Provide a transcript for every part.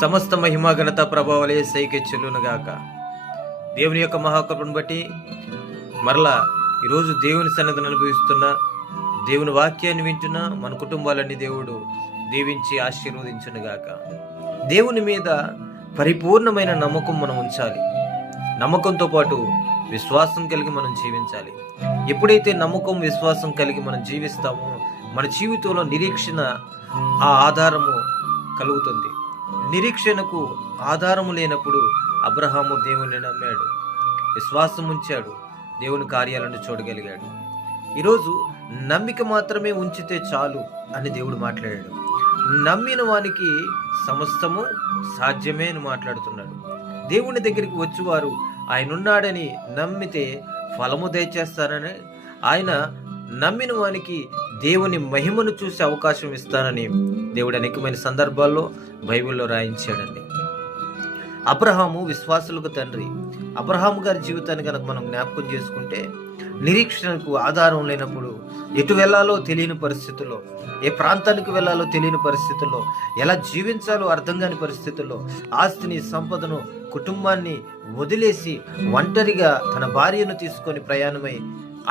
సమస్త మహిమ ఘనత ప్రభావాలే యేసయ్యకే చెల్లునుగాక. దేవుని యొక్క మహాకృపను బట్టి మరలా ఈరోజు దేవుని సన్నిధిని అనుభవిస్తున్న, దేవుని వాక్యాన్ని వింటున్న మన కుటుంబాలన్నీ దేవుడు దీవించి ఆశీర్వదించునుగాక. దేవుని మీద పరిపూర్ణమైన నమ్మకం మనం ఉంచాలి. నమ్మకంతో పాటు విశ్వాసం కలిగి మనం జీవించాలి. ఎప్పుడైతే నమ్మకం విశ్వాసం కలిగి మనం జీవిస్తామో మన జీవితంలో నిరీక్షణ ఆ ఆధారము కలుగుతుంది. నిరీక్షణకు ఆధారము లేనప్పుడు అబ్రహాము దేవుని నమ్మాడు, విశ్వాసం ఉంచాడు, దేవుని కార్యాలను చూడగలిగాడు. ఈరోజు నమ్మిక మాత్రమే ఉంచితే చాలు అని దేవుడు మాట్లాడాడు. నమ్మిన వానికి సమస్తము సాధ్యమే అని మాట్లాడుతున్నాడు. దేవుని దగ్గరికి వచ్చేవారు ఆయనున్నాడని నమ్మితే ఫలము దయచేస్తానని, ఆయన నమ్మిన వానికి దేవుని మహిమను చూసే అవకాశం ఇస్తానని దేవుడు అనేకమైన సందర్భాల్లో బైబిల్లో రాయించాడండి. అబ్రహాము విశ్వాసులకు తండ్రి. అబ్రహాము గారి జీవితాన్ని కనుక మనం జ్ఞాపకం చేసుకుంటే, నిరీక్షణకు ఆధారం లేనప్పుడు, ఎటు వెళ్ళాలో తెలియని పరిస్థితుల్లో, ఏ ప్రాంతానికి వెళ్ళాలో తెలియని పరిస్థితుల్లో, ఎలా జీవించాలో అర్థం కాని పరిస్థితుల్లో, ఆస్తిని, సంపదను, కుటుంబాన్ని వదిలేసి ఒంటరిగా తన భార్యను తీసుకొని ప్రయాణమై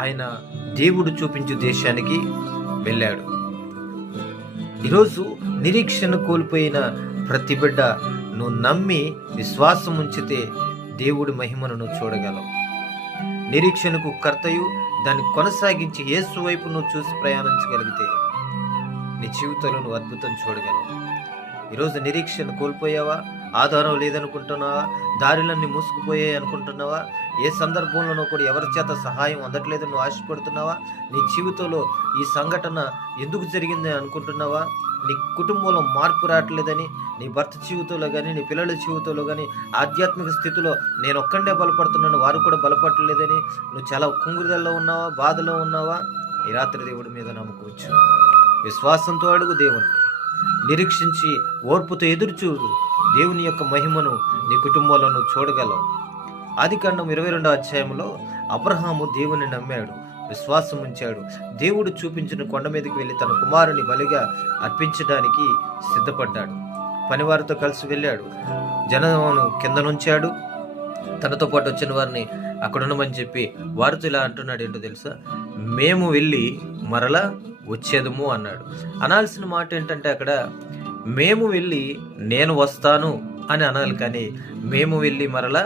ఆయన దేవుడు చూపించు దేశానికి వెళ్ళాడు. ఈరోజు నిరీక్షణ కోల్పోయిన ప్రతి బిడ్డ, నువ్వు నమ్మి విశ్వాసం ఉంచితే దేవుడి మహిమను నువ్వు చూడగలవు. నిరీక్షణకు కర్తయు దాన్ని కొనసాగించి యేసు వైపు నువ్వు చూసి ప్రయాణించగలిగితే నీ జీవితంలో నువ్వు అద్భుతం చూడగలవు. ఈరోజు నిరీక్షణ కోల్పోయావా? ఆధారం లేదనుకుంటున్నావా? దారులన్నీ మూసుకుపోయాయి అనుకుంటున్నావా? ఏ సందర్భంలోనూ కూడా ఎవరి చేత సహాయం అందట్లేదు నువ్వు ఆశపడుతున్నావా? నీ జీవితంలో ఈ సంఘటన ఎందుకు జరిగింది అనుకుంటున్నావా? నీ కుటుంబంలో మార్పు రావట్లేదని, నీ భర్త జీవితంలో కానీ, నీ పిల్లల జీవితంలో కానీ, ఆధ్యాత్మిక స్థితిలో నేను ఒక్కడే బలపడుతున్నాను, వారు కూడా బలపడలేదని నువ్వు చాలా కుంగుదల్లో ఉన్నావా? బాధలో ఉన్నావా? ఈ రాత్రి దేవుడి మీద నమ్మకవచ్చు. విశ్వాసంతో అడుగు దేవుణ్ణి, నిరీక్షించి ఓర్పుతో ఎదురు చూడు. దేవుని యొక్క మహిమను నీ కుటుంబంలో నువ్వు చూడగలవు. ఆదికాండం 22వ అధ్యాయంలో అబ్రహాము దేవుని నమ్మాడు, విశ్వాసం ఉంచాడు. దేవుడు చూపించిన కొండ మీదకి వెళ్ళి తన కుమారుని బలిగా అర్పించడానికి సిద్ధపడ్డాడు. పనివారితో కలిసి వెళ్ళాడు, జనమును కింద నుంచాడు. తనతో పాటు వచ్చిన వారిని అక్కడ ఉండమని చెప్పి వారితో ఇలా అంటున్నాడు. ఏంటో తెలుసా? మేము వెళ్ళి మరలా వచ్చేదము అన్నాడు. అనాల్సిన మాట ఏంటంటే అక్కడ మేము వెళ్ళి నేను వస్తాను అని అనాలి, కానీ మేము వెళ్ళి మరలా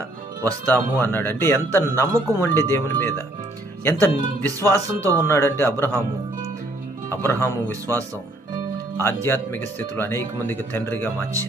వస్తాము అన్నాడు. అంటే ఎంత నమ్మకం ఉండి దేవుని మీద, ఎంత విశ్వాసంతో ఉన్నాడంటే అబ్రహాము విశ్వాసం ఆధ్యాత్మిక స్థితిలో అనేక మందికి తండ్రిగా మార్చింది.